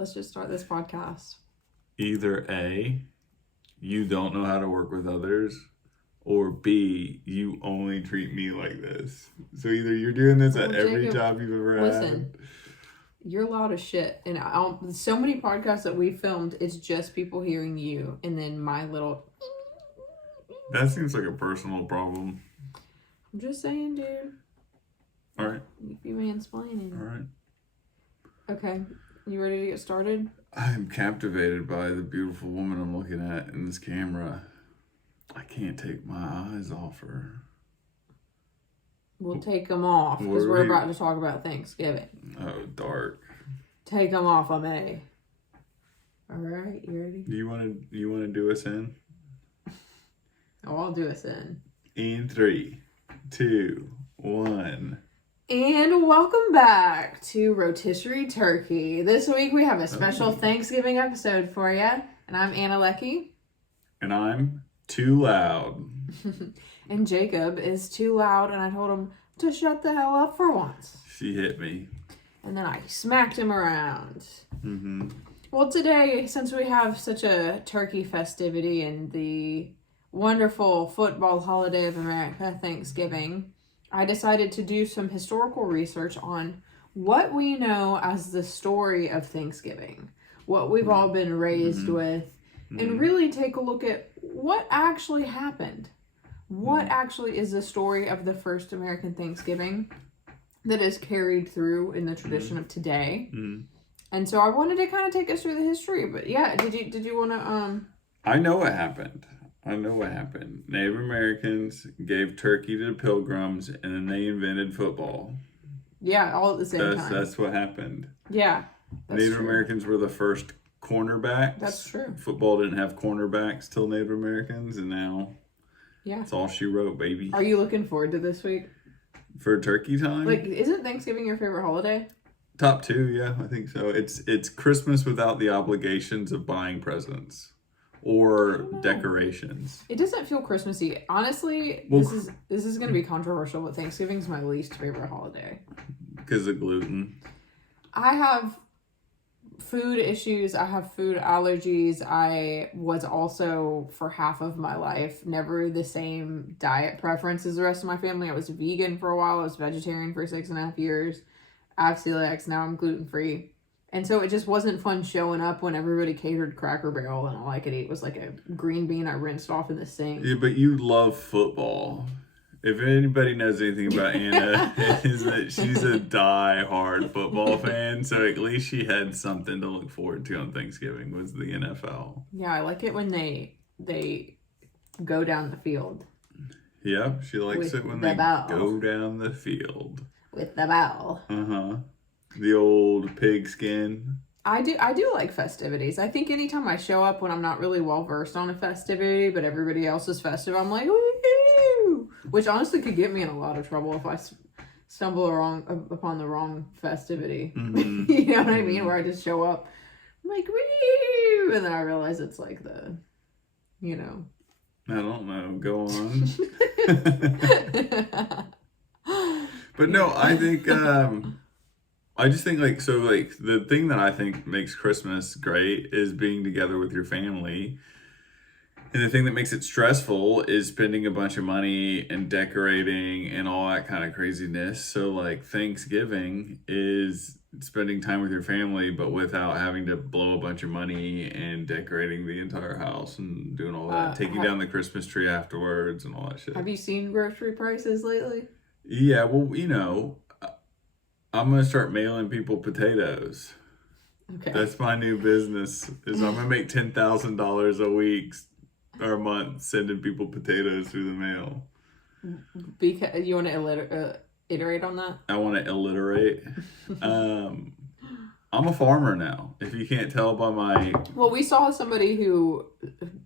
Let's just start this podcast. Either A, you don't know how to work with others, or B, you only treat me like this. So either you're doing this at every job you've ever had. You're loud as shit. And so many podcasts that we filmed, it's just people hearing you and then my little... That seems like a personal problem. I'm just saying, dude. All right. You be mansplaining. All right. Okay. You ready to get started? I am captivated by the beautiful woman I'm looking at in this camera. I can't take my eyes off her. We'll take them off because we're about to talk about Thanksgiving. Oh, dark. Take them off, I'm A. All right, you ready? You want to do us in? Oh, I'll do us in. In 3, 2, 1. And welcome back to Rotisserie Turkey. This week we have a special Thanksgiving episode for you. And I'm Anna Leckie. And I'm too loud. And Jacob is too loud, and I told him to shut the hell up for once. She hit me. And then I smacked him around. Mm-hmm. Well, today, since we have such a turkey festivity and the wonderful football holiday of America, Thanksgiving, I decided to do some historical research on what we know as the story of Thanksgiving, what we've all been raised with, and really take a look at what actually happened. What actually is the story of the first American Thanksgiving that is carried through in the tradition of today? And so I wanted to kind of take us through the history, but yeah, did you want to I know what happened. Native Americans gave turkey to the Pilgrims, and then they invented football. Yeah, all at the same time. That's what happened. Yeah. Native Americans were the first cornerbacks. That's true. Football didn't have cornerbacks till Native Americans, and now that's all she wrote, baby. Are you looking forward to this week? For turkey time? Like, isn't Thanksgiving your favorite holiday? Top 2, yeah, I think so. It's Christmas without the obligations of buying presents or decorations. It doesn't feel Christmassy. Honestly, this is going to be controversial, but Thanksgiving's my least favorite holiday. Because of gluten. I have food issues. I have food allergies. I was also, for half of my life, never the same diet preference as the rest of my family. I was vegan for a while. I was vegetarian for 6.5 years. I have celiac. Now I'm gluten-free. And so it just wasn't fun showing up when everybody catered Cracker Barrel and all I could eat was like a green bean I rinsed off in the sink. Yeah, but you love football. If anybody knows anything about Anna, is that she's a die-hard football fan, so at least she had something to look forward to on Thanksgiving was the NFL. Yeah, I like it when they go down the field. Yeah, she likes it when they go down the field. With the bell. Uh-huh. The old pigskin. I do like festivities. I think anytime I show up when I'm not really well versed on a festivity, but everybody else is festive, I'm like, woo! Which honestly could get me in a lot of trouble if I stumble upon the wrong festivity. Mm-hmm. You know what I mean? Where I just show up, I'm like, woo! And then I realize it's like the, you know. I don't know. Go on. But no, I think... I just think the thing that I think makes Christmas great is being together with your family. And the thing that makes it stressful is spending a bunch of money and decorating and all that kind of craziness. So like Thanksgiving is spending time with your family, but without having to blow a bunch of money and decorating the entire house and doing all that, taking down the Christmas tree afterwards and all that shit. Have you seen grocery prices lately? Yeah, well, you know, I'm going to start mailing people potatoes. Okay. That's my new business. Is I'm going to make $10,000 a week or a month sending people potatoes through the mail. Because you want to iterate on that? I want to alliterate. I'm a farmer now. If you can't tell by my... Well, we saw somebody who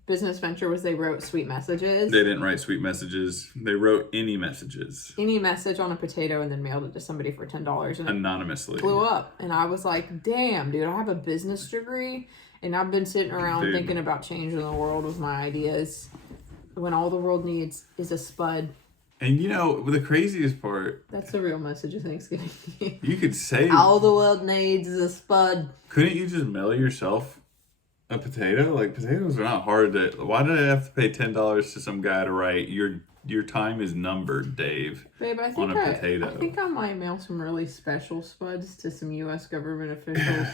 business venture was they wrote sweet messages. They didn't write sweet messages. They wrote any messages. Any message on a potato and then mailed it to somebody for $10. And anonymously. Blew up. And I was like, damn, dude, I have a business degree. And I've been sitting around thinking about changing the world with my ideas when all the world needs is a spud. And the craziest part... That's the real message of Thanksgiving. You could say... All the world needs is a spud. Couldn't you just mail yourself a potato? Like, potatoes are not hard to... Why did I have to pay $10 to some guy to write, your time is numbered, Dave, Babe, I think on a potato? I think I might mail some really special spuds to some U.S. government officials.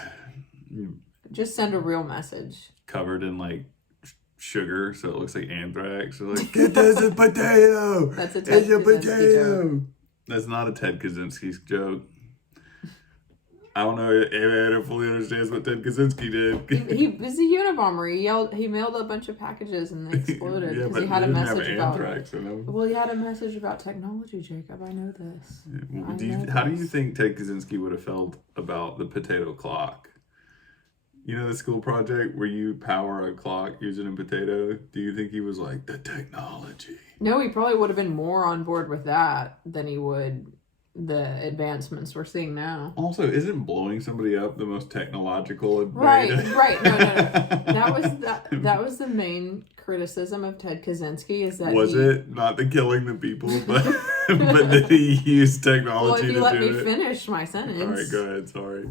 Just send a real message. Covered in, like, sugar, so it looks like anthrax. So like, get this a potato. That's a Ted Kaczynski joke. That's not a Ted Kaczynski joke. I don't know if anyone fully understands what Ted Kaczynski did. He was a Unabomber. He mailed a bunch of packages and they exploded because he had a message about anthrax. Well, he had a message about technology, Jacob. I know this. Yeah. How do you think Ted Kaczynski would have felt about the potato clock? You know the school project where you power a clock using a potato? Do you think he was like, the technology? No, he probably would have been more on board with that than he would the advancements we're seeing now. Also, isn't blowing somebody up the most technological? Right. No. That was the main criticism of Ted Kaczynski is that Was it not the killing the people, but but that he used technology to do it? Well, if you let me finish my sentence. All right, go ahead. Sorry.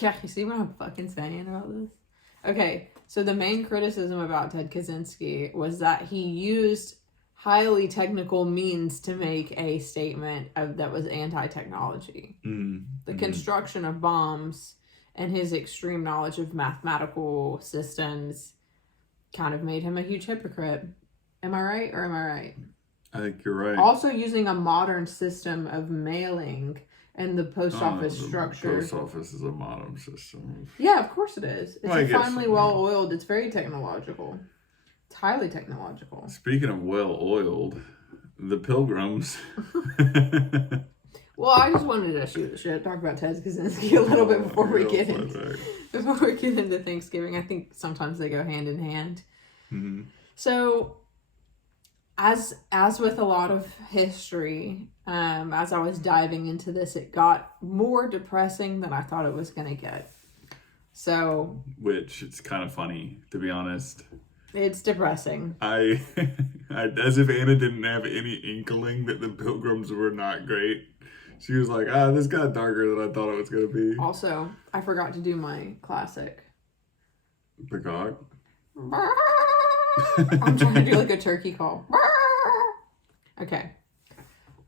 Yeah, you see what I'm fucking saying about this? Okay, so the main criticism about Ted Kaczynski was that he used highly technical means to make a statement that was anti-technology. The construction of bombs and his extreme knowledge of mathematical systems kind of made him a huge hypocrite. Am I right or am I right? I think you're right. Also using a modern system of mailing and the post office structure. The post office is a modern system. Yeah, of course it is. It's finely well-oiled. It's very technological. It's highly technological. Speaking of well-oiled, the Pilgrims. Well, I just wanted to shoot the shit, talk about Ted Kaczynski a little bit before we get into Thanksgiving. I think sometimes they go hand in hand. Mm-hmm. So, as with a lot of history, as I was diving into this, it got more depressing than I thought it was going to get. So, which it's kind of funny, to be honest. It's depressing. I as if Anna didn't have any inkling that the Pilgrims were not great. She was like, this got darker than I thought it was going to be. Also, I forgot to do my classic. Peacock? I'm trying to do like a turkey call. Okay.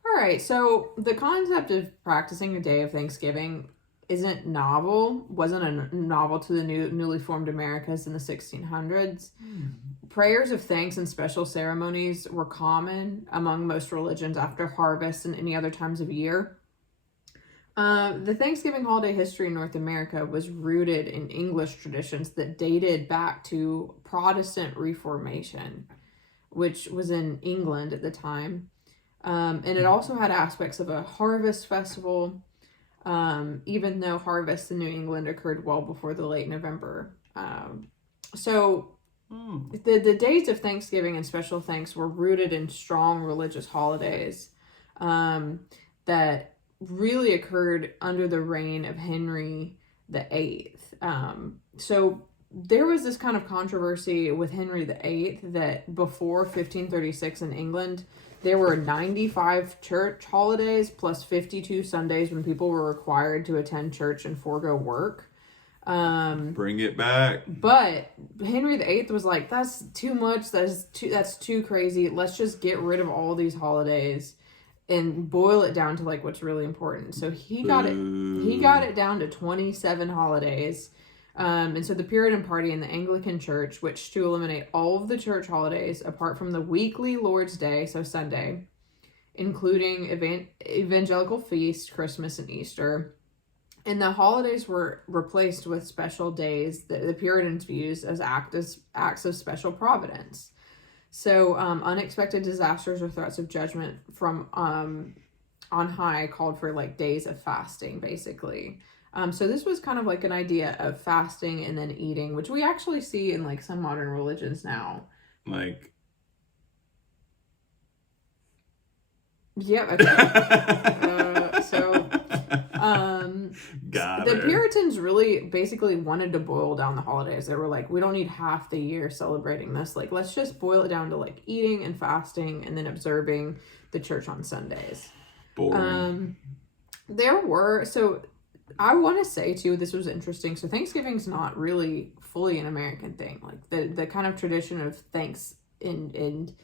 All right. So the concept of practicing a day of Thanksgiving wasn't a novel to the newly formed Americas in the 1600s. Prayers of thanks and special ceremonies were common among most religions after harvest and any other times of year. The Thanksgiving holiday history in North America was rooted in English traditions that dated back to Protestant Reformation, which was in England at the time. And it also had aspects of a harvest festival, even though harvest in New England occurred well before the late November. The days of Thanksgiving and special thanks were rooted in strong religious holidays that really occurred under the reign of Henry VIII. So there was this kind of controversy with Henry VIII that before 1536 in England, there were 95 church holidays plus 52 Sundays when people were required to attend church and forego work. Bring it back. But Henry VIII was like, that's too much. That's too crazy. Let's just get rid of all these holidays and boil it down to like what's really important. So he got it down to 27 holidays. And so the Puritan Party and the Anglican Church wished to eliminate all of the church holidays apart from the weekly Lord's Day, so Sunday, including evangelical feast, Christmas, and Easter. And the holidays were replaced with special days that the Puritans views as acts of special providence. So unexpected disasters or threats of judgment from on high called for like days of fasting, basically. So this was kind of like an idea of fasting and then eating, which we actually see in like some modern religions now. Like. Yeah. Okay. The Puritans really basically wanted to boil down the holidays. They were like, we don't need half the year celebrating this. Like, let's just boil it down to like eating and fasting and then observing the church on Sundays. Boring. I want to say too, this was interesting. So Thanksgiving's not really fully an American thing. Like the kind of tradition of thanks and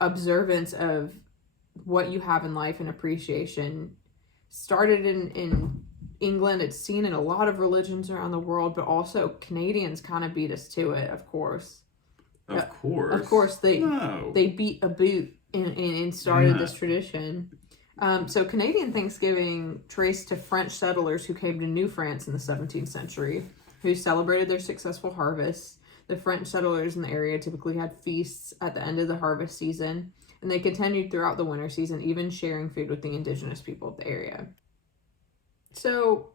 observance of what you have in life and appreciation started in England. It's seen in a lot of religions around the world, but also Canadians kind of beat us to it, of course. Of course, they beat a boot and started this tradition. So Canadian Thanksgiving traced to French settlers who came to New France in the 17th century, who celebrated their successful harvests. The French settlers in the area typically had feasts at the end of the harvest season, and they continued throughout the winter season, even sharing food with the indigenous people of the area. So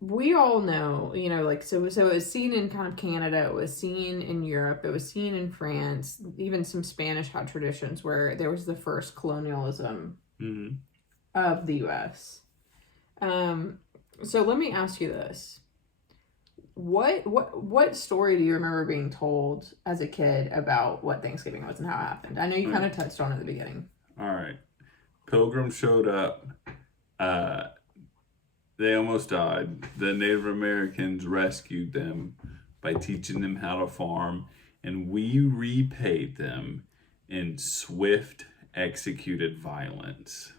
we all know, so it was seen in kind of Canada, it was seen in Europe, it was seen in France, even some Spanish had traditions where there was the first colonialism of the U.S. So let me ask you this. What story do you remember being told as a kid about what Thanksgiving was and how it happened? I know you kind of touched on it at the beginning. All right. Pilgrims showed up. They almost died. The Native Americans rescued them by teaching them how to farm, and we repaid them in swift, executed violence.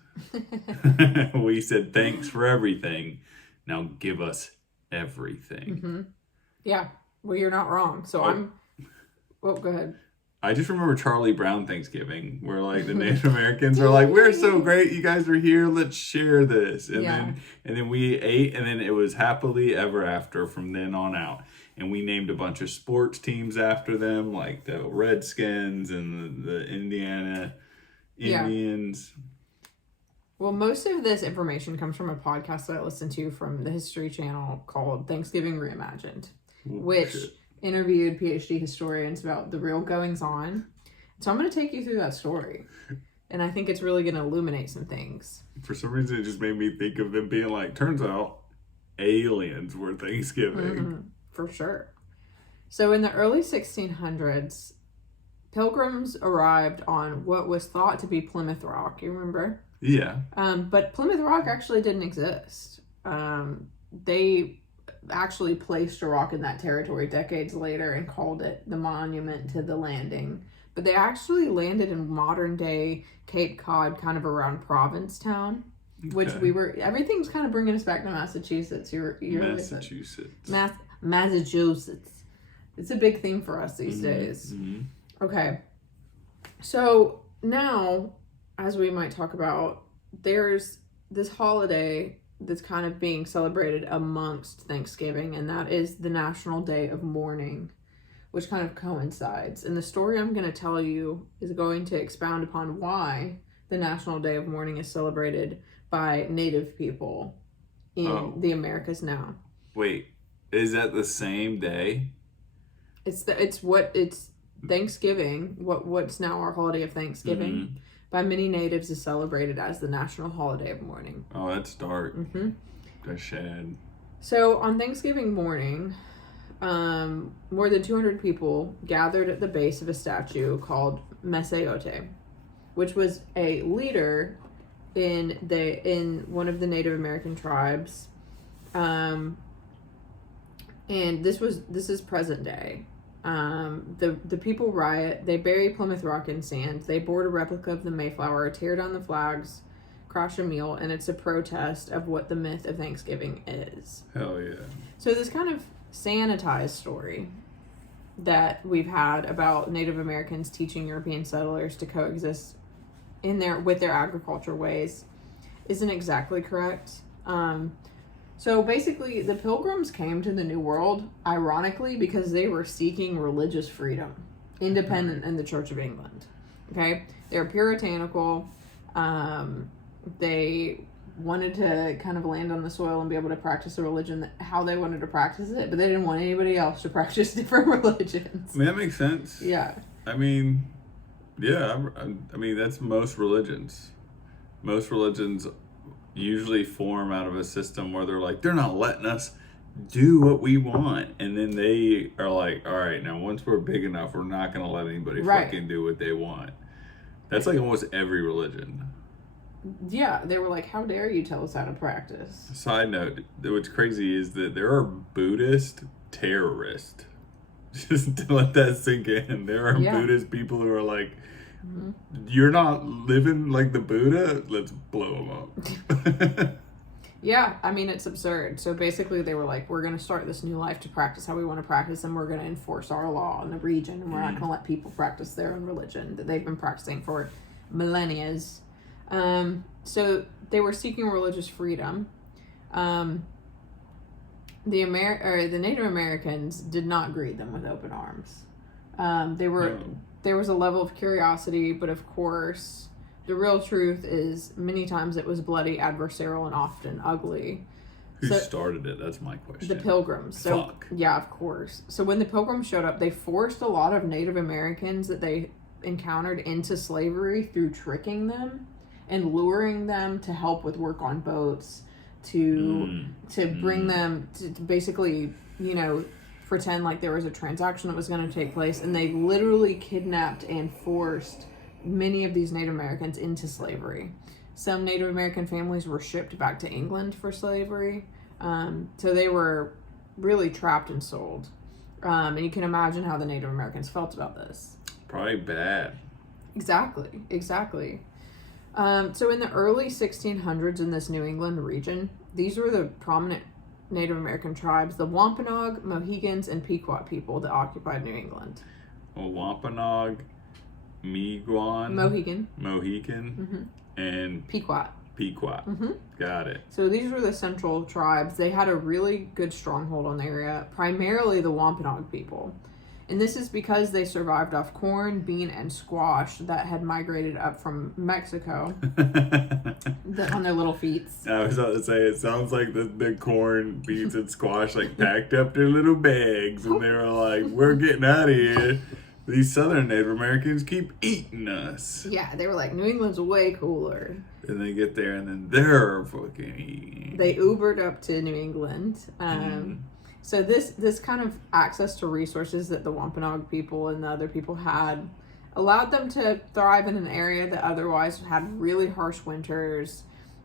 We said, thanks for everything. Now give us everything. Mm-hmm. Yeah. Well, you're not wrong. So go ahead. I just remember Charlie Brown Thanksgiving, where like the Native Americans were like, "We're so great, you guys are here. Let's share this." And then we ate, and then it was happily ever after from then on out. And we named a bunch of sports teams after them, like the Redskins and the Indiana Indians. Well, most of this information comes from a podcast that I listened to from the History Channel called Thanksgiving Reimagined, which interviewed PhD historians about the real goings-on. So I'm going to take you through that story. And I think it's really going to illuminate some things. For some reason, it just made me think of them being like, turns out aliens were Thanksgiving. Mm-hmm, for sure. So in the early 1600s, pilgrims arrived on what was thought to be Plymouth Rock. You remember? Yeah. But Plymouth Rock actually didn't exist. They actually placed a rock in that territory decades later and called it the Monument to the Landing. But they actually landed in modern day Cape Cod, kind of around Provincetown, which everything's kind of bringing us back to Massachusetts. You're Massachusetts. Massachusetts. It's a big theme for us these days. Mm-hmm. Okay. So now, as we might talk about, there's this holiday that's kind of being celebrated amongst Thanksgiving, and that is the National Day of Mourning, which kind of coincides. And the story I'm going to tell you is going to expound upon why the National Day of Mourning is celebrated by Native people in the Americas now. Wait, is that the same day? It's Thanksgiving, what's now our holiday of Thanksgiving. Mm-hmm. By many natives is celebrated as the national holiday of mourning. Oh, that's dark. Mm-hmm. That's sad. So on Thanksgiving morning, more than 200 people gathered at the base of a statue called Meseote, which was a leader in one of the Native American tribes. And this is present day. The people riot, they bury Plymouth Rock in sand, they board a replica of the Mayflower, tear down the flags, crash a meal, and it's a protest of what the myth of Thanksgiving is. Hell yeah. So this kind of sanitized story that we've had about Native Americans teaching European settlers to coexist with their agriculture ways isn't exactly correct. So basically, the Pilgrims came to the New World, ironically, because they were seeking religious freedom, independent in the Church of England. Okay? They're puritanical. They wanted to kind of land on the soil and be able to practice a religion how they wanted to practice it, but they didn't want anybody else to practice different religions. I mean, that makes sense. Yeah. I mean, that's most religions. Most religions usually form out of a system where they're like, they're not letting us do what we want, and then they are like, all right, now once we're big enough, we're not going to let anybody fucking do what they want. That's like almost every religion. Yeah, they were like, how dare you tell us how to practice? Side note, what's crazy is that there are Buddhist terrorists. Just to let that sink in. There are Buddhist people who are like, you're not living like the Buddha? Let's blow them up. Yeah, I mean, it's absurd. So basically they were like, we're going to start this new life to practice how we want to practice, and we're going to enforce our law in the region, and we're not going to let people practice their own religion that they've been practicing for millennia. So they were seeking religious freedom. The Native Americans did not greet them with open arms. There was a level of curiosity, but of course, the real truth is many times it was bloody, adversarial, and often ugly. Who started it? That's my question. The Pilgrims. So, yeah, of course. So when the Pilgrims showed up, they forced a lot of Native Americans that they encountered into slavery through tricking them and luring them to help with work on boats, to bring them to basically, pretend like there was a transaction that was going to take place, and they literally kidnapped and forced many of these Native Americans into slavery. Some Native American families were shipped back to England for slavery, so they were really trapped and sold. And you can imagine how the Native Americans felt about this. Probably bad. Exactly. So in the early 1600s in this New England region, these were the prominent Native American tribes, the Wampanoag, Mohegans, and Pequot people that occupied New England. Well, Wampanoag, Miigwech, Mohican, and Pequot. Got it. So these were the central tribes. They had a really good stronghold on the area, primarily the Wampanoag people. And this is because they survived off corn, bean, and squash that had migrated up from Mexico on their little feet. I was about to say, it sounds like the corn, beans, and squash packed up their little bags, and they were like, we're getting out of here. These southern Native Americans keep eating us. Yeah, they were like, New England's way cooler. And they get there, and then they're fucking eating. They Ubered up to New England. So this kind of access to resources that the Wampanoag people and the other people had allowed them to thrive in an area that otherwise had really harsh winters,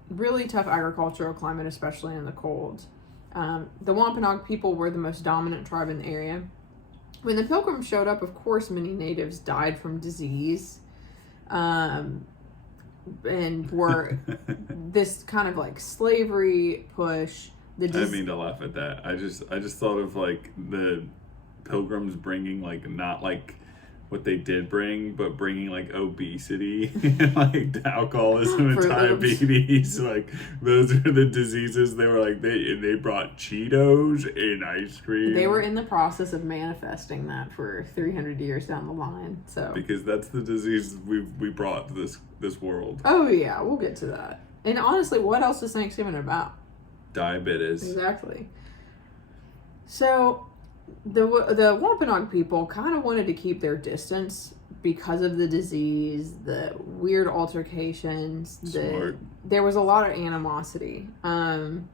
really tough agricultural climate, especially in the cold. The Wampanoag people were the most dominant tribe in the area. When the Pilgrims showed up, of course, many natives died from disease, and were this kind of slavery push. I didn't mean to laugh at that. I just thought of the Pilgrims bringing not what they did bring, but bringing obesity and alcoholism and diabetes. Those are the diseases they were they brought Cheetos and ice cream. They were in the process of manifesting that for 300 years down the line. So because that's the disease we brought to this world. Oh yeah, we'll get to that. And honestly, what else is Thanksgiving about? Diabetes. Exactly. So the Wampanoag people kind of wanted to keep their distance because of the disease, the weird altercations. There was a lot of animosity. And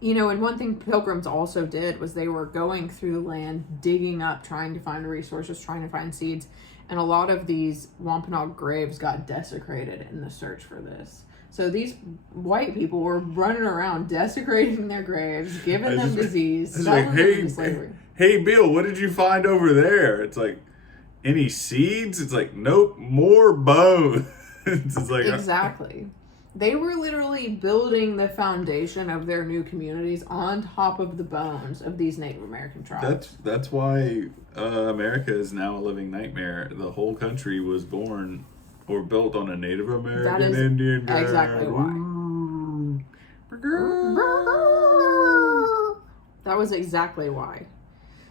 one thing Pilgrims also did was they were going through the land, digging up, trying to find resources, trying to find seeds. And a lot of these Wampanoag graves got desecrated in the search for this. So these white people were running around desecrating their graves, giving them disease, selling them into slavery. Hey, Bill, what did you find over there? It's any seeds? It's nope, more bones. It's exactly. They were literally building the foundation of their new communities on top of the bones of these Native American tribes. That's why America is now a living nightmare. The whole country was born or built on a Native American Indian guy. Exactly why. That was exactly why.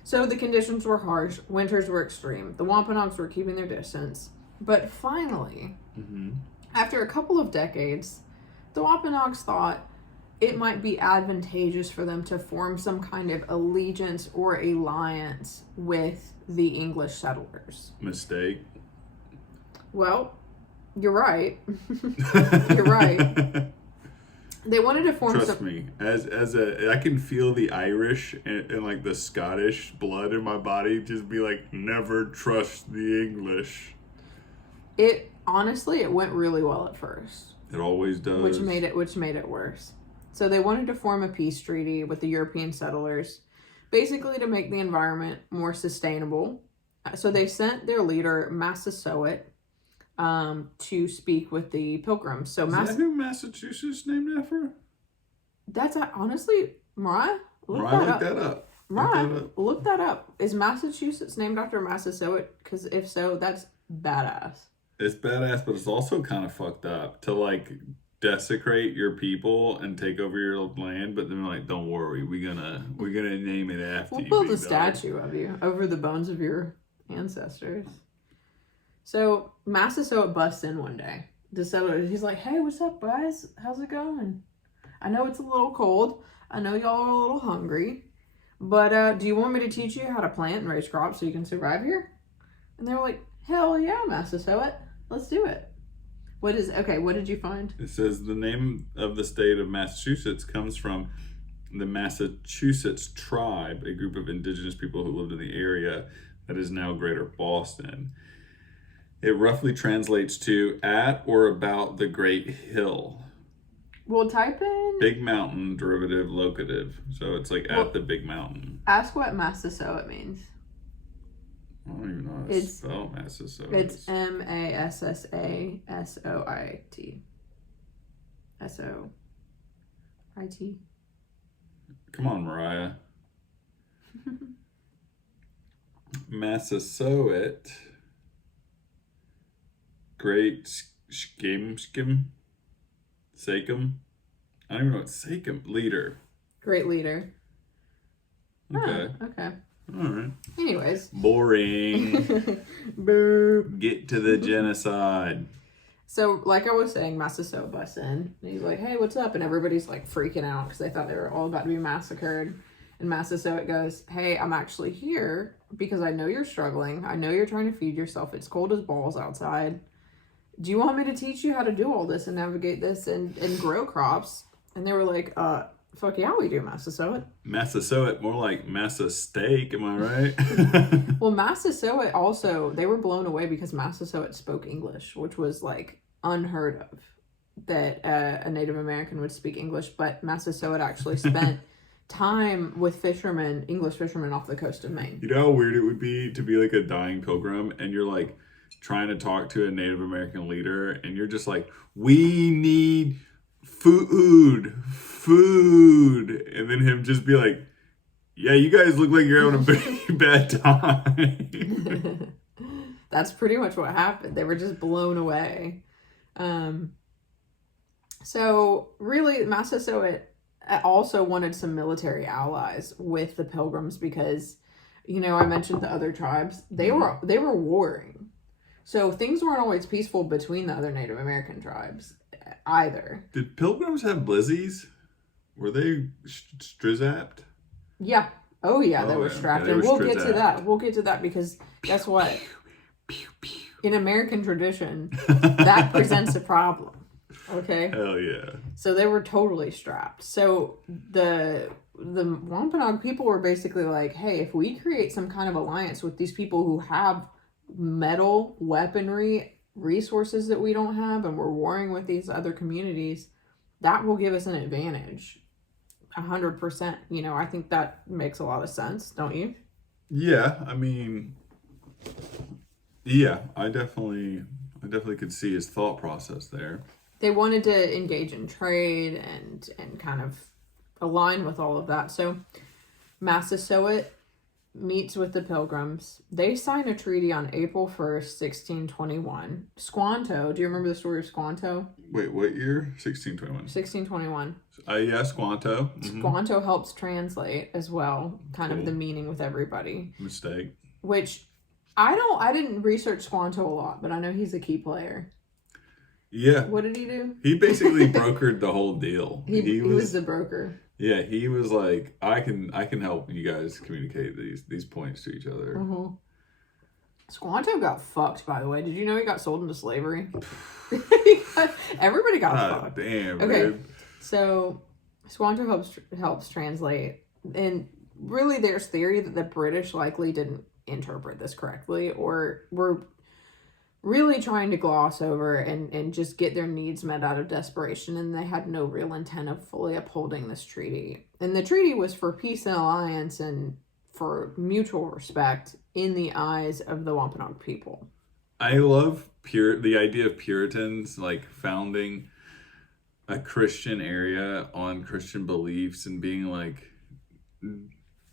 So the conditions were harsh. Winters were extreme. The Wampanoags were keeping their distance. But finally, after a couple of decades, the Wampanoags thought it might be advantageous for them to form some kind of allegiance or alliance with the English settlers. Mistake. Well, you're right. You're right. They wanted to form. Trust me, I can feel the Irish and the Scottish blood in my body just be never trust the English. It honestly, it went really well at first. It always does. Which made it worse. So they wanted to form a peace treaty with the European settlers, basically to make the environment more sustainable. So they sent their leader, Massasoit, to speak with the pilgrims. So Is that who Massachusetts named after? That's honestly, Mariah, look that up. Mariah, look that up. Is Massachusetts named after Massasoit? Because if so, that's badass. It's badass, but it's also kind of fucked up to like desecrate your people and take over your land, but then like, don't worry, we're gonna name it after you. We'll build a statue of you over the bones of your ancestors. So Massasoit busts in one day. The settler, he's like, "Hey, what's up, guys? How's it going? I know it's a little cold. I know y'all are a little hungry, but do you want me to teach you how to plant and raise crops so you can survive here?" And they were like, "Hell yeah, Massasoit. Let's do it." What did you find? It says the name of the state of Massachusetts comes from the Massachusetts tribe, a group of indigenous people who lived in the area that is now Greater Boston. It roughly translates to at or about the Great Hill. Well, type in Big mountain, derivative, locative. So it's like at the big mountain. Ask what Massasoit means. I don't even know how to spell Massasoit. It's Massasoit. SOIT. Come on, Mariah. Massasoit. Great skim. Sachem. I don't even know what Sachem. Leader. Great leader. Okay. Oh, okay. All right. Anyways. Boring. Boo. Get to the genocide. So, like I was saying, Massasoit busts in. And he's like, "Hey, what's up?" And everybody's like freaking out because they thought they were all about to be massacred. And Massasoit goes, "Hey, I'm actually here because I know you're struggling. I know you're trying to feed yourself. It's cold as balls outside. Do you want me to teach you how to do all this and navigate this and grow crops?" And they were like, fuck yeah, we do, Massasoit. Massasoit, more like Massa steak, am I right? Well, Massasoit also, they were blown away because Massasoit spoke English, which was like unheard of that a Native American would speak English. But Massasoit actually spent time with fishermen, English fishermen off the coast of Maine. You know how weird it would be to be like a dying pilgrim and you're like trying to talk to a Native American leader and you're just like, "We need food. And then him just be like, "Yeah, you guys look like you're having a very bad time." That's pretty much what happened. They were just blown away. So really, Massasoit also wanted some military allies with the Pilgrims because, you know, I mentioned the other tribes. They were warring. So things weren't always peaceful between the other Native American tribes either. Did Pilgrims have blizzies? Were they strizapped? Yeah. Oh, yeah, they were strapped. Yeah, and we'll get to that. We'll get to that because guess what? In American tradition, that presents a problem. Okay? Hell yeah. So they were totally strapped. So the Wampanoag people were basically like, "Hey, if we create some kind of alliance with these people who have metal, weaponry, resources that we don't have, and we're warring with these other communities, that will give us an advantage." 100%. You know, I think that makes a lot of sense, don't you? Yeah, I mean, yeah, I definitely could see his thought process there. They wanted to engage in trade and kind of align with all of that. So Massasoit meets with the Pilgrims. They sign a treaty on April 1st, 1621. Squanto, do you remember the story of Squanto? Wait, what year? 1621. 1621. Yeah, Squanto. Mm-hmm. Squanto helps translate as well, kind of the meaning with everybody. Mistake. Which I didn't research Squanto a lot, but I know he's a key player. Yeah. What did he do? He basically brokered the whole deal. He was the broker. Yeah, he was like, I can help you guys communicate these points to each other. Mm-hmm. Squanto got fucked, by the way. Did you know he got sold into slavery? Everybody got fucked. Damn, okay, dude. So Squanto helps translate. And really there's theory that the British likely didn't interpret this correctly or were really trying to gloss over and just get their needs met out of desperation, and they had no real intent of fully upholding this treaty. And the treaty was for peace and alliance and for mutual respect in the eyes of the Wampanoag people. I love the idea of Puritans, like, founding a Christian area on Christian beliefs and being like,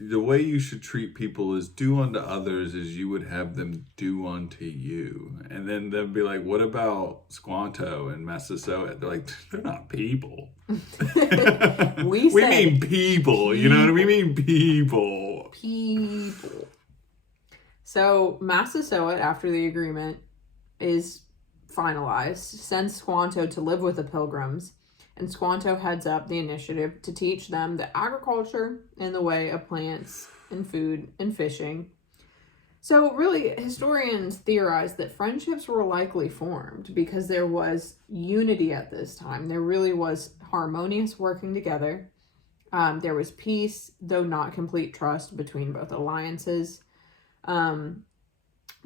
the way you should treat people is do unto others as you would have them do unto you. And then they'll be like, what about Squanto and Massasoit? They're like, they're not people. we mean people. You know what I mean? We mean people. People. So Massasoit, after the agreement is finalized, sends Squanto to live with the Pilgrims. And Squanto heads up the initiative to teach them the agriculture and the way of plants and food and fishing. So really, historians theorize that friendships were likely formed because there was unity at this time. There really was harmonious working together. There was peace, though not complete trust between both alliances.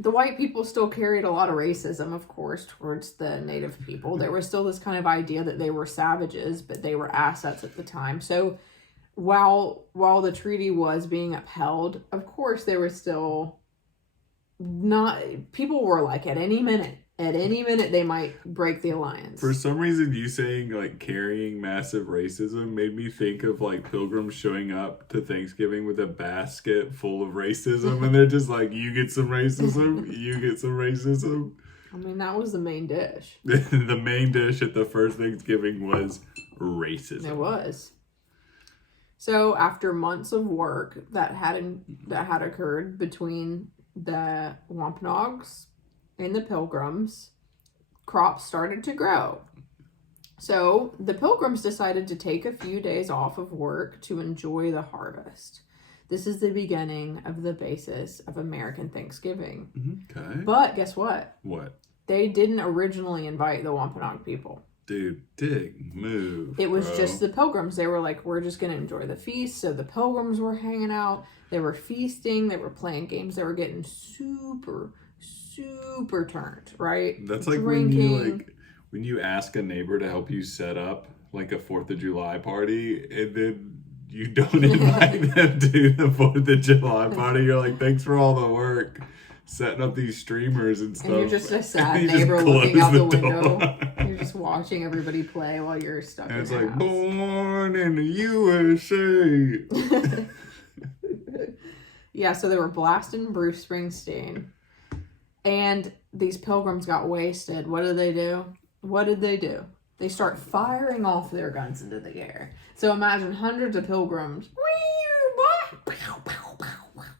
The white people still carried a lot of racism, of course, towards the native people. There was still this kind of idea that they were savages, but they were assets at the time. So while the treaty was being upheld, of course, there was still not... People were like, at any minute, they might break the alliance. For some reason, you saying, like, carrying massive racism made me think of, like, pilgrims showing up to Thanksgiving with a basket full of racism, and they're just like, you get some racism, you get some racism. I mean, that was the main dish. The main dish at the first Thanksgiving was racism. It was. So, after months of work that had occurred between the Wampanoags and the Pilgrims, crops started to grow. So the Pilgrims decided to take a few days off of work to enjoy the harvest. This is the beginning of the basis of American Thanksgiving. Okay. But guess what? What? They didn't originally invite the Wampanoag people. Dude, move. It was just the Pilgrims. They were like, we're just going to enjoy the feast. So the Pilgrims were hanging out. They were feasting. They were playing games. They were getting super turned, right? That's like when you ask a neighbor to help you set up like a 4th of July party, and then you don't invite them to the 4th of July party. You're like, thanks for all the work setting up these streamers and stuff. And you're just a sad neighbor looking out the window. You're just watching everybody play while you're stuck in the house. And it's like, born in the USA. Yeah, so they were blasting Bruce Springsteen. And these Pilgrims got wasted. What did they do? They start firing off their guns into the air. So imagine hundreds of Pilgrims.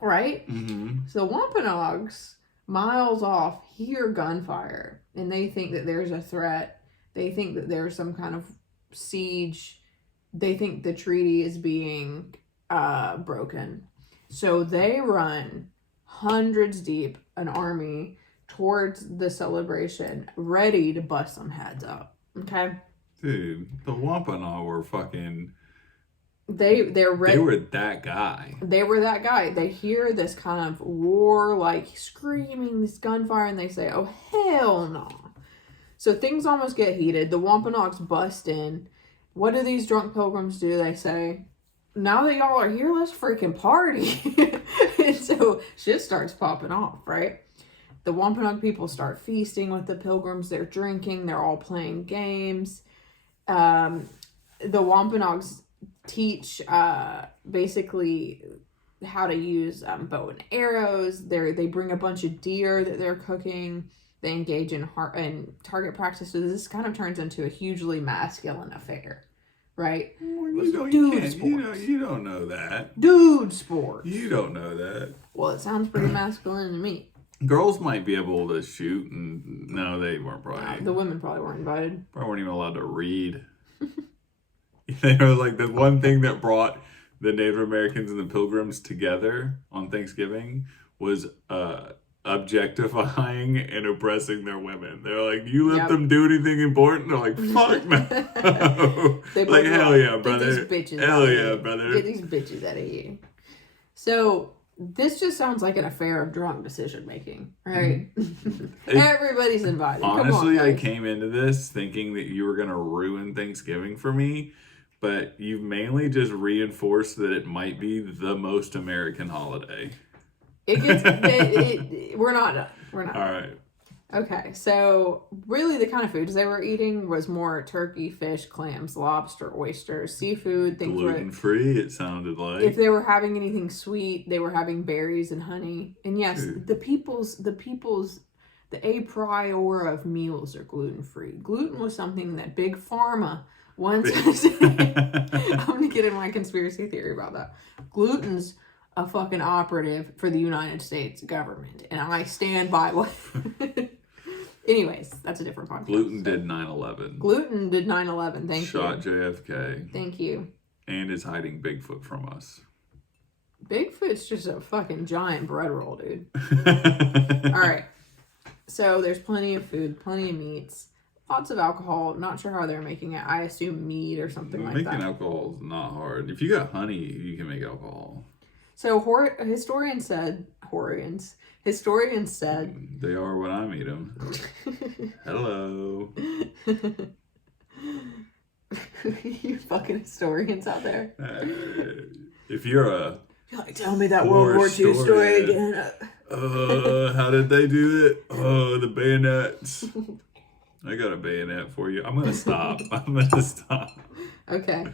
Right? Mm-hmm. So Wampanoags, miles off, hear gunfire. And they think that there's a threat. They think that there's some kind of siege. They think the treaty is being broken. So they run hundreds deep, an army, towards the celebration, ready to bust some heads up. Okay? Dude, the Wampanoag were fucking... They're ready. They were that guy. They were that guy. They hear this kind of war, like, screaming, this gunfire, and they say, oh, hell no. So things almost get heated. The Wampanoags bust in. What do these drunk Pilgrims do? They say, now that y'all are here, let's freaking party. And so shit starts popping off, right? The Wampanoag people start feasting with the Pilgrims. They're drinking. They're all playing games. The Wampanoags teach basically how to use bow and arrows. They bring a bunch of deer that they're cooking. They engage in target practice. So this kind of turns into a hugely masculine affair. Right? Well, you don't know that. Dude sport. You don't know that. Well, it sounds pretty masculine to me. Girls might be able to shoot, and no, they weren't probably. The women probably weren't invited. Probably weren't even allowed to read. They were like the one thing that brought the Native Americans and the Pilgrims together on Thanksgiving was objectifying and oppressing their women. They're like, you let them do anything important? They're like, fuck no. Like, hell yeah, brother. Get these bitches hell yeah, brother. Get these bitches out of here. So This just sounds like an affair of drunk decision making, right? Everybody's invited. Honestly, Come on, I came into this thinking that you were going to ruin Thanksgiving for me, but you've mainly just reinforced that it might be the most American holiday. We're not done. We're not. All right. Okay, so really the kind of foods they were eating was more turkey, fish, clams, lobster, oysters, seafood, things gluten-free, it sounded like. If they were having anything sweet, they were having berries and honey. And yes, the a prior of meals are gluten-free. Gluten was something that Big Pharma once I'm going to get in my conspiracy theory about that. Gluten's a fucking operative for the United States government, and I stand by what... Anyways, that's a different podcast. Gluten did 9/11. Gluten did 9/11. Thank you. Shot JFK. Thank you. And is hiding Bigfoot from us. Bigfoot's just a fucking giant bread roll, dude. All right. So there's plenty of food, plenty of meats, lots of alcohol. Not sure how they're making it. I assume mead or something like that. Making alcohol is not hard. If you got honey, you can make alcohol. So historians said they are when I meet them. Hello. You fucking historians out there. If you're like, tell me that World War II story again. How did they do it? Oh, the bayonets. I got a bayonet for you. I'm gonna stop. Okay.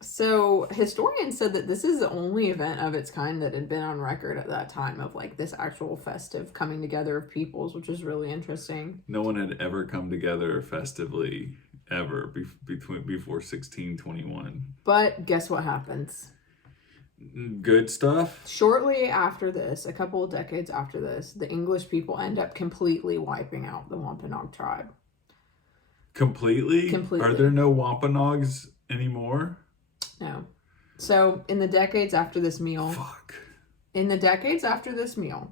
So historians said that this is the only event of its kind that had been on record at that time of like this actual festive coming together of peoples, which is really interesting. No one had ever come together festively ever before 1621. But guess what happens? Good stuff. Shortly after this, a couple of decades after this, the English people end up completely wiping out the Wampanoag tribe. Completely? Are there no Wampanoags anymore? No. So, in the decades after this meal... Fuck. In the decades after this meal,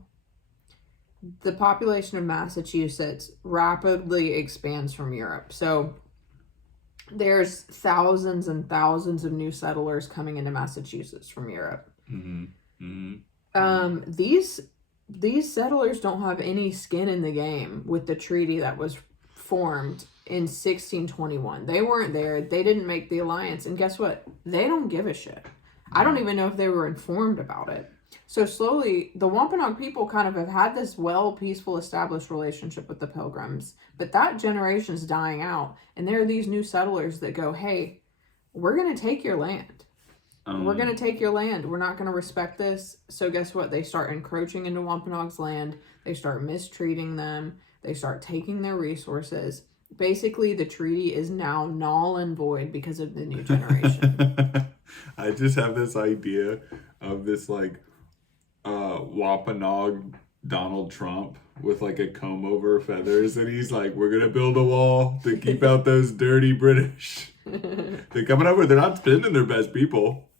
the population of Massachusetts rapidly expands from Europe. So, there's thousands and thousands of new settlers coming into Massachusetts from Europe. Mm-hmm. Mm-hmm. These settlers don't have any skin in the game with the treaty that was formed in 1621. They weren't there. They didn't make the alliance. And guess what? They don't give a shit. I don't even know if they were informed about it. So slowly, the Wampanoag people kind of have had this peaceful, established relationship with the Pilgrims. But that generation's dying out. And there are these new settlers that go, hey, we're going to take your land. We're going to take your land. We're not going to respect this. So guess what? They start encroaching into Wampanoag's land. They start mistreating them. They start taking their resources. Basically, the treaty is now null and void because of the new generation. I just have this idea of this like Wampanoag Donald Trump with like a comb over feathers, and he's like, we're gonna build a wall to keep out those dirty British. They're coming over. They're not sending their best people.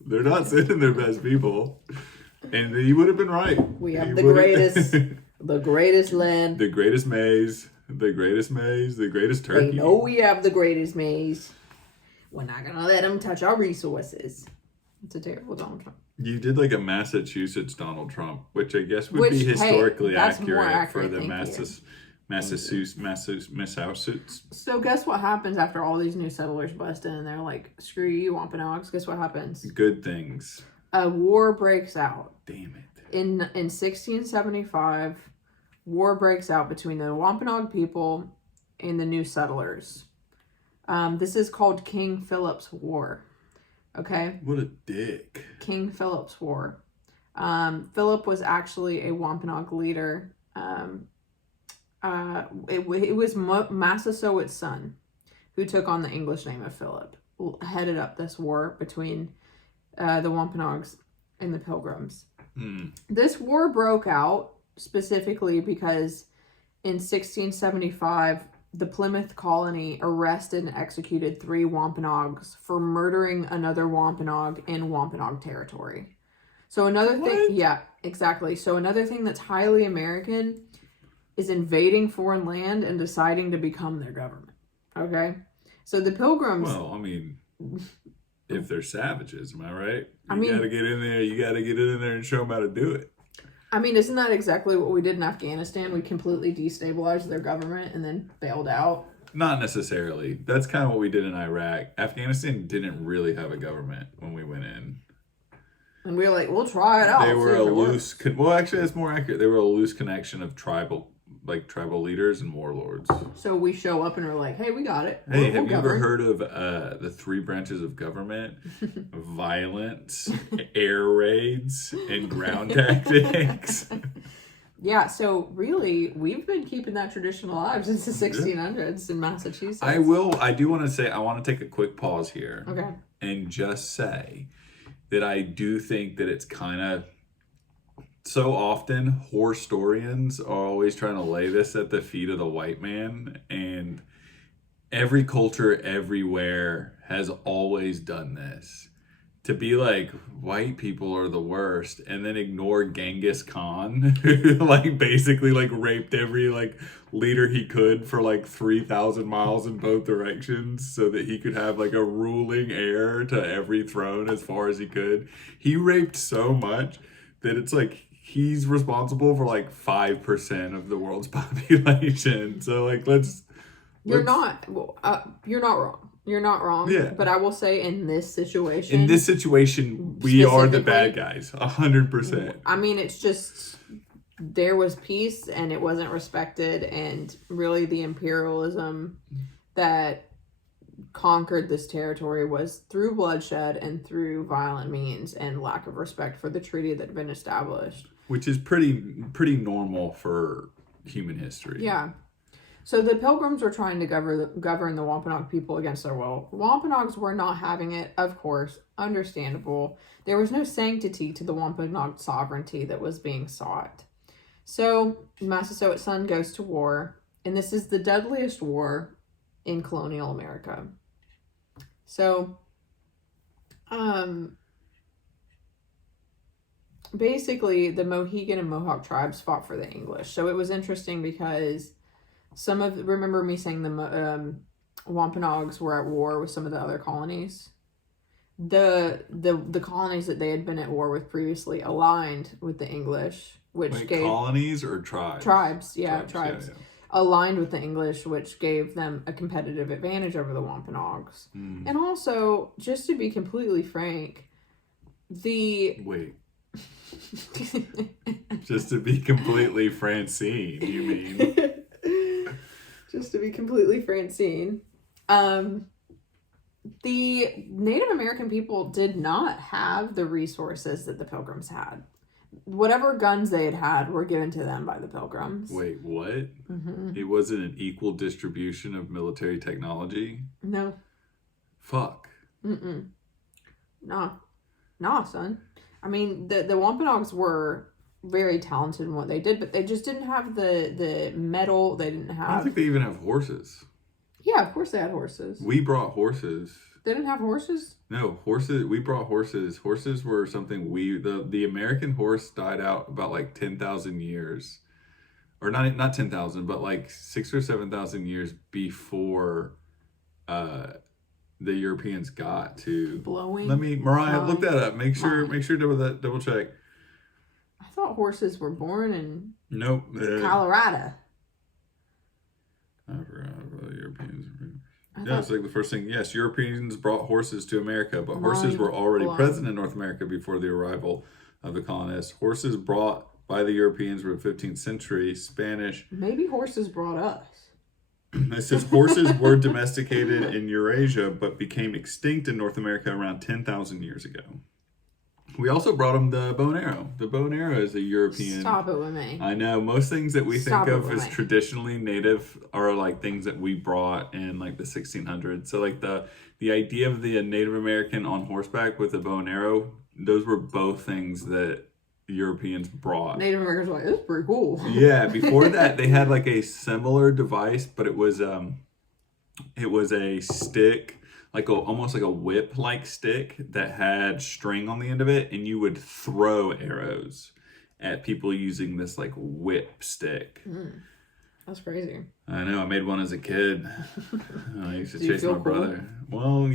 And he would have been right. We have the greatest land. The greatest maize. The greatest turkey. They know we have the greatest maize. We're not going to let them touch our resources. It's a terrible Donald Trump. You did like a Massachusetts Donald Trump, which I guess would be historically accurate for the Massachusetts. So guess what happens after all these new settlers bust in and they're like, screw you, Wampanoags. Guess what happens? Good things. A war breaks out. Damn it. In 1675... war breaks out between the Wampanoag people and the new settlers. This is called King Philip's War. Okay? What a dick. King Philip's War. Philip was actually a Wampanoag leader. It was Massasoit's son who took on the English name of Philip, headed up this war between the Wampanoags and the Pilgrims. This war broke out specifically because in 1675, the Plymouth colony arrested and executed 3 Wampanoags for murdering another Wampanoag in Wampanoag territory. So another thing, yeah, exactly. So another thing that's highly American is invading foreign land and deciding to become their government. Okay? So the Pilgrims... Well, I mean, if they're savages. Am I right? I mean, gotta get in there. You gotta get in there and show them how to do it. I mean, isn't that exactly what we did in Afghanistan? We completely destabilized their government and then bailed out. Not necessarily. That's kind of what we did in Iraq. Afghanistan didn't really have a government when we went in. And we were like, we'll try it out. They were a loose... Well, actually, that's more accurate. They were a loose connection of tribal leaders and warlords. So we show up and we're like, hey, we got it. Hey, have you ever heard of the 3 branches of government? Violence, air raids, and ground tactics. Yeah, so really, we've been keeping that tradition alive since the 1600s in Massachusetts. I do want to say, I want to take a quick pause here. Okay. And just say that I do think that it's kind of, so often hoe-storians are always trying to lay this at the feet of the white man, and every culture everywhere has always done this. To be like, white people are the worst, and then ignore Genghis Khan, who basically raped every leader he could for 3,000 miles in both directions so that he could have a ruling heir to every throne as far as he could. He raped so much that it's he's responsible for 5% of the world's population. So you're not wrong. You're not wrong. Yeah. But I will say in this situation, we are the bad guys. 100%. I mean, it's just there was peace and it wasn't respected, and really the imperialism that conquered this territory was through bloodshed and through violent means and lack of respect for the treaty that had been established. Which is pretty normal for human history. Yeah. So the Pilgrims were trying to govern the Wampanoag people against their will. Wampanoags were not having it, of course, understandable. There was no sanctity to the Wampanoag sovereignty that was being sought. So Massasoit's son goes to war, and this is the deadliest war in colonial America. So, basically, the Mohegan and Mohawk tribes fought for the English. So it was interesting because remember me saying the Wampanoags were at war with some of the other colonies? The colonies that they had been at war with previously aligned with the English, which gave... colonies or tribes? Tribes. Yeah. Aligned with the English, which gave them a competitive advantage over the Wampanoags. Mm. And also, just to be completely frank, Wait. Just to be completely Francine, you mean? Just to be completely Francine. The Native American people did not have the resources that the Pilgrims had. Whatever guns they had were given to them by the Pilgrims. Wait, what? Mm-hmm. It wasn't an equal distribution of military technology? No. Fuck. Mm-mm. Nah, son. I mean, the Wampanoags were very talented in what they did, but they just didn't have the metal. They didn't have... I don't think they even have horses. Yeah, of course they had horses. We brought horses. They didn't have horses? No, horses. We brought horses. Horses were something the American horse died out about 10,000 years. Or not 10,000, but 6,000 or 7,000 years before the Europeans got to... Blowing? Mariah, look that up. Make sure double check. I thought horses were born in Nope. Colorado. I forgot about the Europeans. Yeah, it's the first thing. Yes, Europeans brought horses to America, but horses were already present in North America before the arrival of the colonists. Horses brought by the Europeans were 15th century Spanish. Maybe horses brought us. It says horses were domesticated in Eurasia, but became extinct in North America around 10,000 years ago. We also brought them the bow and arrow. The bow and arrow is a European... Stop it with me. I know. Most things that we think of as traditionally native are things that we brought in the 1600s. So the idea of the Native American on horseback with a bow and arrow, those were both things that Europeans brought. Native Americans were this is pretty cool. Yeah. Before that, they had a similar device, but it was a stick... almost like a whip-like stick that had string on the end of it, and you would throw arrows at people using this whip stick. That's crazy. I know. I made one as a kid. I used to chase my brother. Well,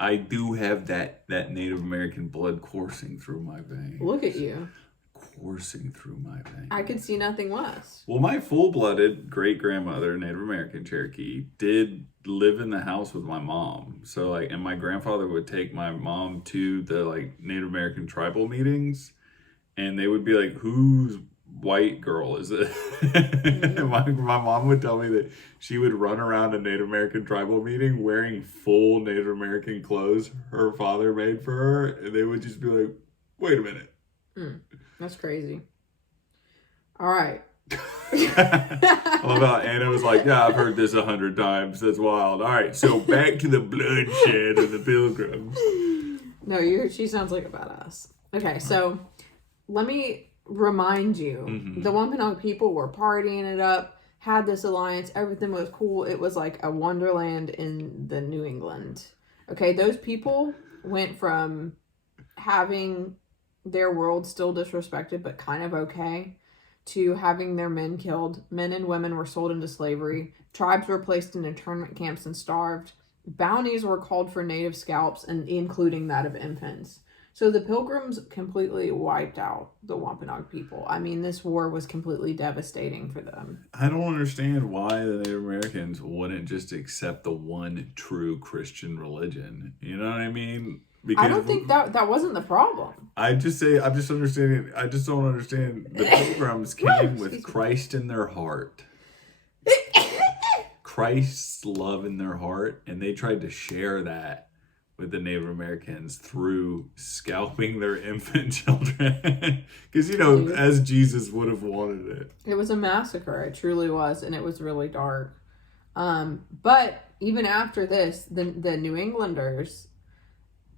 I do have that Native American blood coursing through my veins. Look at you. Coursing through my veins. I could see nothing less. Well, my full-blooded great-grandmother, Native American Cherokee, did live in the house with my mom. So, like, and my grandfather would take my mom to the, like, Native American tribal meetings, and they would be like, whose white girl is it? my mom would tell me that she would run around a Native American tribal meeting wearing full Native American clothes her father made for her, and they would just be like, wait a minute. That's crazy. All right. I love how Anna was like, yeah, I've heard this 100 times. That's wild. All right, so back to the bloodshed of the Pilgrims. No, she sounds like a badass. Okay, so let me remind you, the Wampanoag people were partying it up, had this alliance, everything was cool. It was like a wonderland in the New England. Okay, those people went from having their world still disrespected but kind of okay, to having their men killed. Men and women were sold into slavery. Tribes were placed in internment camps and starved. Bounties were called for native scalps, and including that of infants. So the Pilgrims completely wiped out the Wampanoag people. I mean, this war was completely devastating for them. I don't understand why the Native Americans wouldn't just accept the one true Christian religion. You know what I mean? Because I don't think that wasn't the problem. I'm just don't understand. The Pilgrims came with Christ in their heart. Christ's love in their heart, and they tried to share that with the Native Americans through scalping their infant children. Because, as Jesus would have wanted it. It was a massacre. It truly was, and it was really dark. But even after this, the New Englanders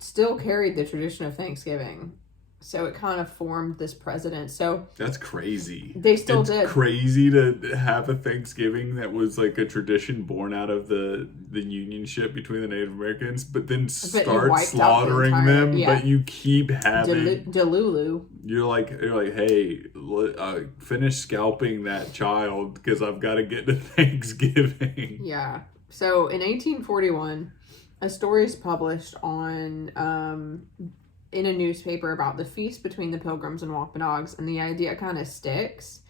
still carried the tradition of Thanksgiving. So it kind of formed this precedent. So that's crazy. They still did. It's crazy to have a Thanksgiving that was like a tradition born out of the unionship between the Native Americans, but then start slaughtering them. Yeah. But you keep having Delulu. You're like, hey, finish scalping that child because I've got to get to Thanksgiving. Yeah. So in 1841, a story is published on in a newspaper about the feast between the Pilgrims and Wampanoags, and the idea kind of sticks.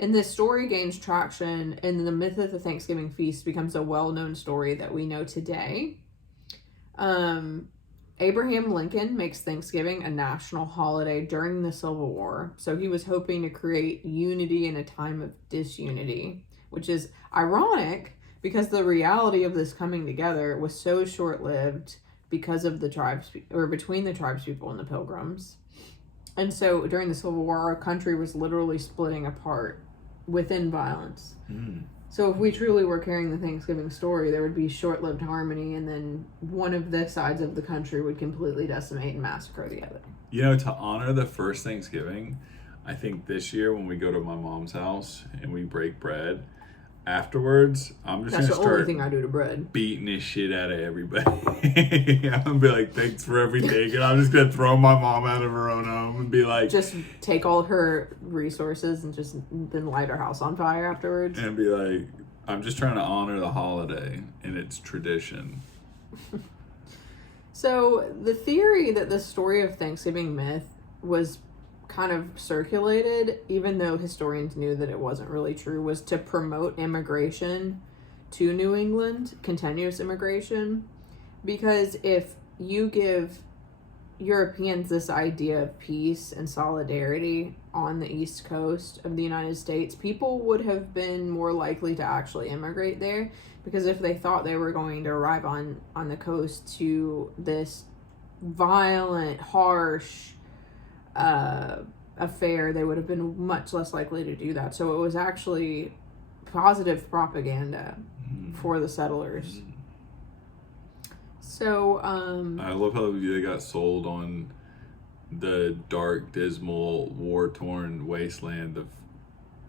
And this story gains traction, and the myth of the Thanksgiving feast becomes a well-known story that we know today. Abraham Lincoln makes Thanksgiving a national holiday during the Civil War, so he was hoping to create unity in a time of disunity, which is ironic because the reality of this coming together was so short-lived because of the tribes, or between the tribespeople and the Pilgrims. And so during the Civil War, our country was literally splitting apart within violence. So if we truly were carrying the Thanksgiving story, there would be short-lived harmony, and then one of the sides of the country would completely decimate and massacre the other. To honor the first Thanksgiving, I think this year when we go to my mom's house and we break bread, afterwards, I'm just going to start only thing I do to bread. Beating this shit out of everybody. I'm going to be like, thanks for everything. And I'm just going to throw my mom out of her own home and be like... Just take all her resources and just then light her house on fire afterwards. And be like, I'm just trying to honor the holiday and its tradition. So the theory that the story of Thanksgiving myth was kind of circulated, even though historians knew that it wasn't really true, was to promote immigration to New England, continuous immigration. Because if you give Europeans this idea of peace and solidarity on the East Coast of the United States, people would have been more likely to actually immigrate there. Because if they thought they were going to arrive on the coast to this violent, harsh affair, they would have been much less likely to do that. So it was actually positive propaganda for the settlers. So I love how they got sold on the dark, dismal, war-torn wasteland of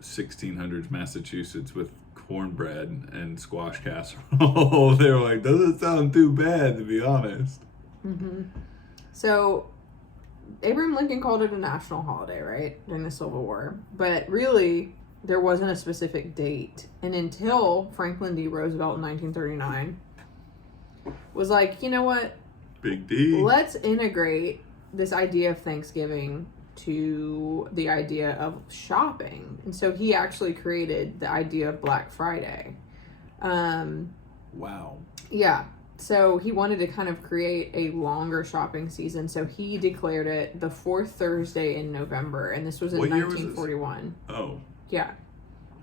1600s Massachusetts with cornbread and squash casserole. They were like, doesn't sound too bad, to be honest. So Abraham Lincoln called it a national holiday, right, during the Civil War. But really, there wasn't a specific date. And until Franklin D. Roosevelt in 1939 was like, you know what? Big D. Let's integrate this idea of Thanksgiving to the idea of shopping. And so he actually created the idea of Black Friday. Wow. Yeah. So he wanted to kind of create a longer shopping season. So he declared it the fourth Thursday in November. And this was in 1941. Oh. Yeah.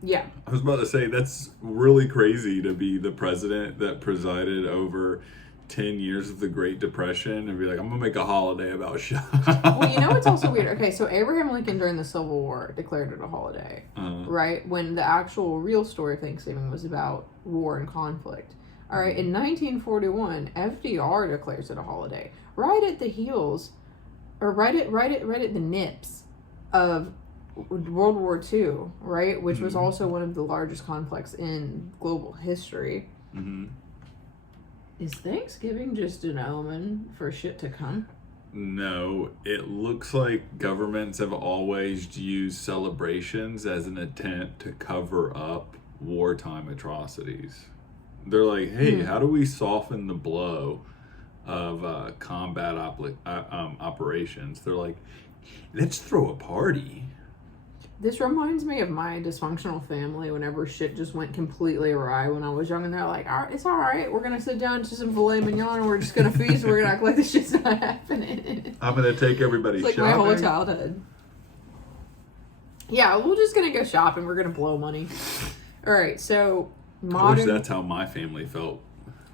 Yeah. I was about to say, that's really crazy to be the president that presided over 10 years of the Great Depression and be like, I'm going to make a holiday about shopping. Well, you know what's also weird? Okay, so Abraham Lincoln during the Civil War declared it a holiday, right? When the actual real story of Thanksgiving was about war and conflict. All right, in 1941, FDR declares it a holiday, right at the heels, or right at the nips of World War II, right? Which was also one of the largest conflicts in global history. Mm-hmm. Is Thanksgiving just an omen for shit to come? No, it looks like governments have always used celebrations as an attempt to cover up wartime atrocities. They're like, hey, how do we soften the blow of combat operations? They're like, let's throw a party. This reminds me of my dysfunctional family whenever shit just went completely awry when I was young, and they're like, all right, it's all right, we're going to sit down to some filet mignon and we're just going to feast, we're going to act like this shit's not happening. I'm going to take everybody it's like shopping. My whole childhood. Yeah, we're just going to go shopping, we're going to blow money. All right, so I wish that's how my family felt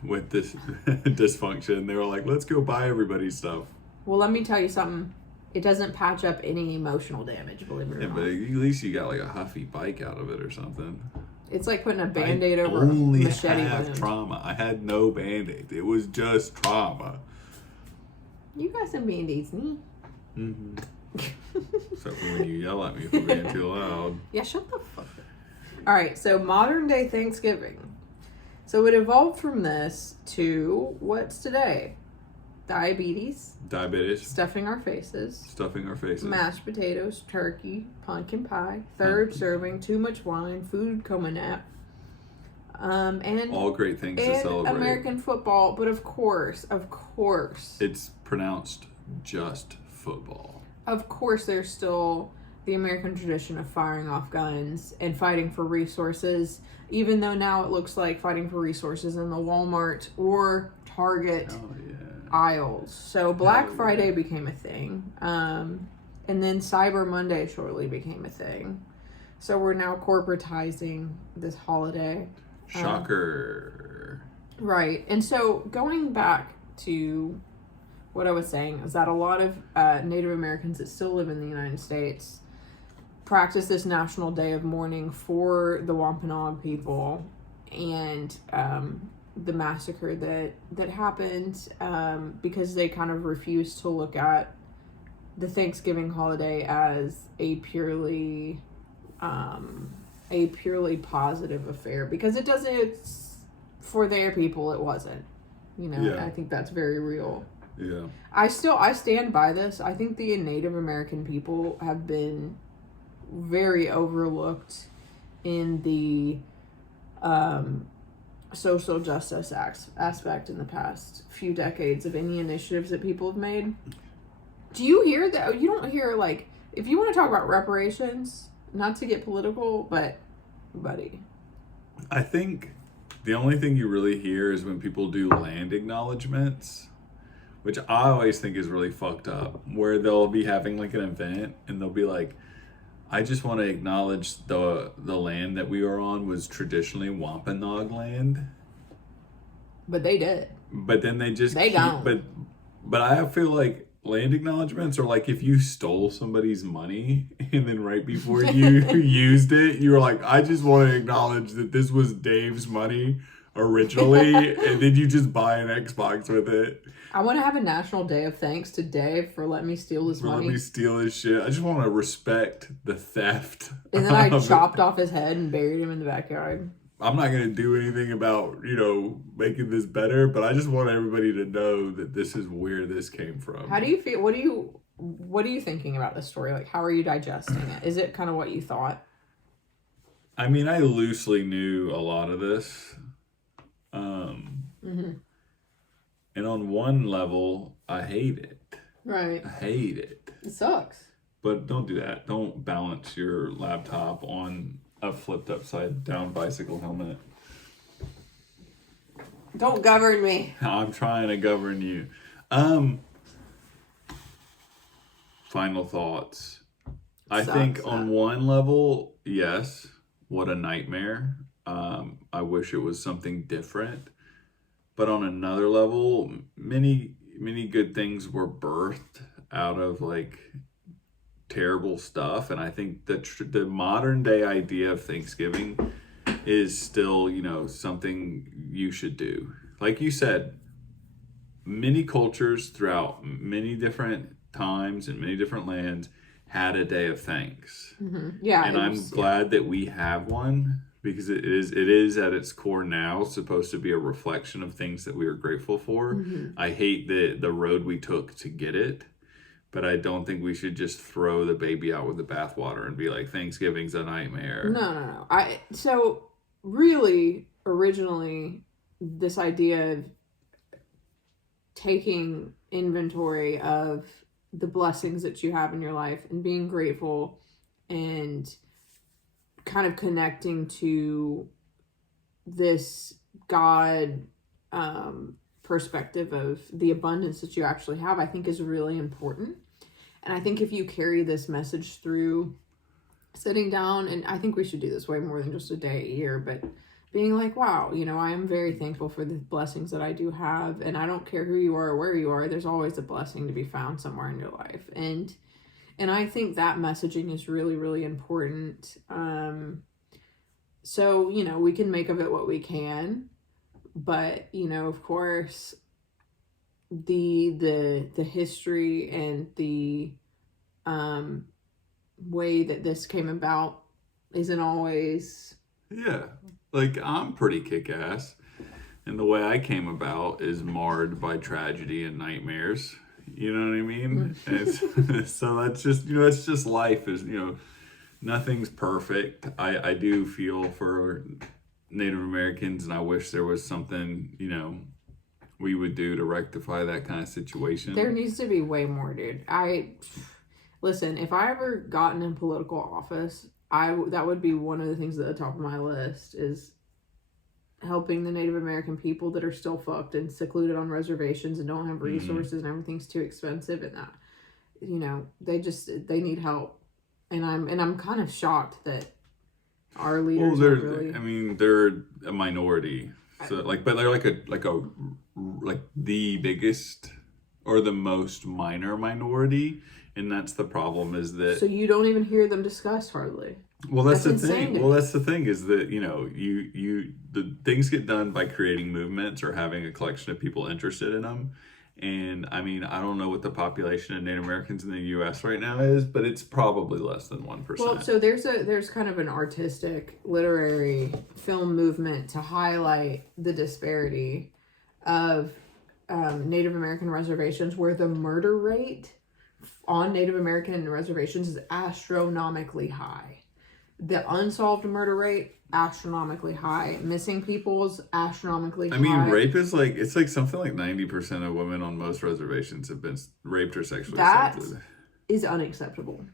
with this dysfunction. They were like, let's go buy everybody stuff. Well, let me tell you something. It doesn't patch up any emotional damage, believe it or not. But at least you got like a huffy bike out of it or something. It's like putting a Band-Aid over a machete wound. I only have trauma. I had no Band-Aid. It was just trauma. You got some Band-Aids, me. Mm-hmm. Except for when you yell at me for being too loud. Yeah, shut the fuck up. All right, so modern day Thanksgiving. So it evolved from this to what's today? Diabetes. Stuffing our faces. Mashed potatoes, turkey, pumpkin pie, third serving, too much wine, food coming up. And all great things to celebrate. American football, but of course, it's pronounced just football. Of course, there's still the American tradition of firing off guns and fighting for resources, even though now it looks like fighting for resources in the Walmart or Target aisles. So Black Friday became a thing. And then Cyber Monday shortly became a thing. So we're now corporatizing this holiday. Shocker. Right. And so going back to what I was saying is that a lot of Native Americans that still live in the United States practice this national day of mourning for the Wampanoag people and the massacre that happened because they kind of refused to look at the Thanksgiving holiday as a purely positive affair, because it doesn't. It's for their people. It wasn't. I think that's very real. Yeah. I stand by this. I think the Native American people have been very overlooked in the social justice aspect in the past few decades of any initiatives that people have made. Do you hear that? You don't hear, like, if you want to talk about reparations, not to get political, but buddy, I think the only thing you really hear is when people do land acknowledgements, which I always think is really fucked up, where they'll be having like an event and they'll be like, I just want to acknowledge the land that we are on was traditionally Wampanoag land. But they did. But then they don't. But I feel like land acknowledgements are like if you stole somebody's money and then right before you used it, you were like, I just want to acknowledge that this was Dave's money originally, and then you just buy an Xbox with it. I want to have a national day of thanks to Dave for letting me steal his money. Let me steal his shit. I just want to respect the theft. And then I chopped off his head and buried him in the backyard. I'm not going to do anything about, making this better, but I just want everybody to know that this is where this came from. How do you feel? What are you thinking about this story? Like, how are you digesting it? Is it kind of what you thought? I mean, I loosely knew a lot of this. And on one level, I hate it. Right. I hate it. It sucks. But don't do that. Don't balance your laptop on a flipped upside down bicycle helmet. Don't govern me. I'm trying to govern you. Final thoughts. I think on one level, yes, what a nightmare. I wish it was something different. But on another level, many good things were birthed out of like terrible stuff, and I think the modern day idea of Thanksgiving is still, something you should do. Like you said, many cultures throughout many different times and many different lands had a day of thanks. Mm-hmm. Yeah, and I'm glad that we have one, because it is at its core now supposed to be a reflection of things that we are grateful for. Mm-hmm. I hate the road we took to get it, but I don't think we should just throw the baby out with the bathwater and be like, Thanksgiving's a nightmare. No. So really, originally, this idea of taking inventory of the blessings that you have in your life and being grateful and kind of connecting to this God perspective of the abundance that you actually have, I think is really important. And I think if you carry this message through sitting down, and I think we should do this way more than just a day a year, but being like, wow, I am very thankful for the blessings that I do have, and I don't care who you are or where you are, there's always a blessing to be found somewhere in your life. And I think that messaging is really, really important. So, we can make of it what we can, but, of course, the history and the way that this came about isn't always... Yeah, like, I'm pretty kick-ass, and the way I came about is marred by tragedy and nightmares. You know what I mean? So that's just, it's just life is, nothing's perfect. I do feel for Native Americans, and I wish there was something, we would do to rectify that kind of situation. There needs to be way more, dude. Listen, if I ever gotten in political office, that would be one of the things at the top of my list, is helping the Native American people that are still fucked and secluded on reservations and don't have resources, and everything's too expensive, and that, they need help. And I'm kind of shocked that our leaders they're a minority. So but they're like the biggest or the most minor minority, and that's the problem, is that... So you don't even hear them discussed hardly. Well, that's the thing. Well, that's the thing, is that, the things get done by creating movements or having a collection of people interested in them. And I don't know what the population of Native Americans in the U.S. right now is, but it's probably less than 1%. Well, so there's kind of an artistic, literary film movement to highlight the disparity of Native American reservations, where the murder rate on Native American reservations is astronomically high. The unsolved murder rate, astronomically high. Missing people's, astronomically high. Rape is it's something like 90% of women on most reservations have been raped or sexually assaulted. That is unacceptable.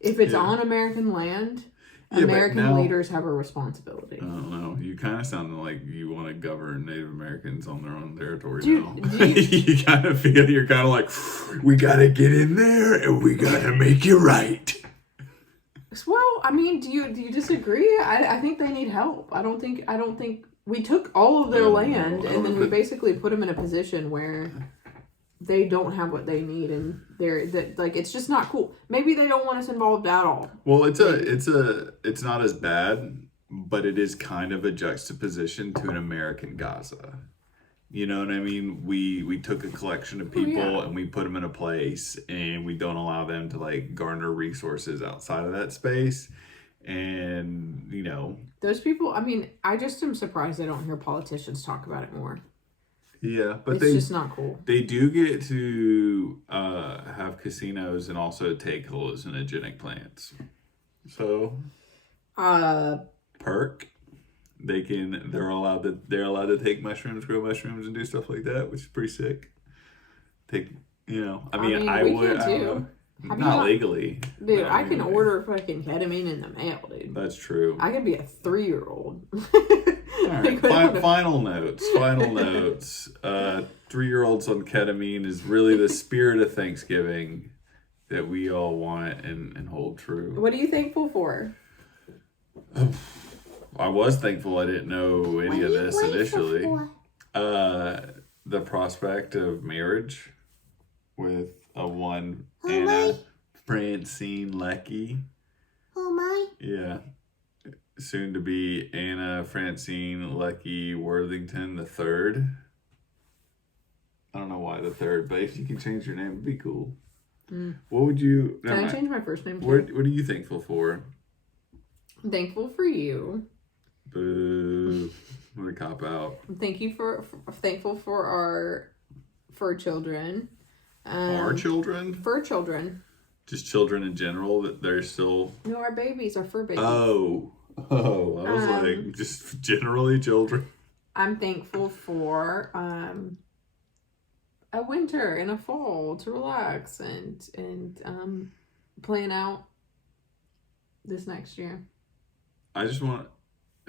If it's on American land, American leaders have a responsibility. I don't know. You kind of sound like you want to govern Native Americans on their own territory now. You kind of feel, you're kind of like, we got to get in there and we got to make it right. Well, do you disagree? I think they need help. I don't think we took all of their land and then we basically put them in a position where they don't have what they need, and it's just not cool. Maybe they don't want us involved at all. Well, it's not as bad, but it is kind of a juxtaposition to an American Gaza. You know what I mean? We took a collection of people and we put them in a place, and we don't allow them to garner resources outside of that space. And those people, I just am surprised I don't hear politicians talk about it more. Yeah, but it's just not cool. They do get to have casinos and also take hallucinogenic plants. So perk. they're allowed to take mushrooms, grow mushrooms, and do stuff like that, which is pretty sick. I mean, I we would. can I don't know. too. Not legally. Dude, I can order fucking ketamine in the mail, dude. That's true. I could be a 3-year-old. All right. Final notes. 3-year-olds on ketamine is really the spirit of Thanksgiving that we all want and hold true. What are you thankful for? I was thankful I didn't know any of this initially. The prospect of marriage with one Anna Francine Leckie. Oh my. Yeah. Soon to be Anna Francine Leckie Worthington the third. I don't know why the third, but if you can change your name, it'd be cool. What would you... Can I change my first name too? What are you thankful for? I'm thankful for you. Boo. What a cop out. Thankful for our children. Our children? Fur children. Just children in general, that they're still... No, our babies, our fur babies. Oh, I was like, just generally children. I'm thankful for a winter and a fall to relax and plan out this next year. I just want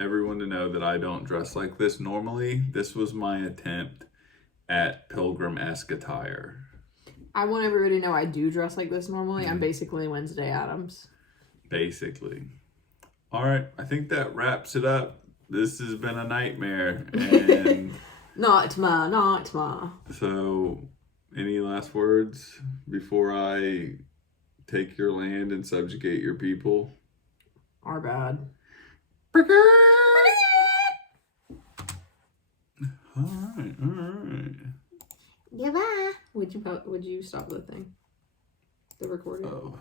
everyone to know that I don't dress like this normally. This was my attempt at pilgrim-esque attire. I want everybody to know I do dress like this normally. I'm basically Wednesday Addams. Basically. All right, I think that wraps it up. This has been a nightmare. And Not ma. so, any last words before I take your land and subjugate your people? Our bad. All right. Goodbye. Would you stop the thing? The recording? Oh.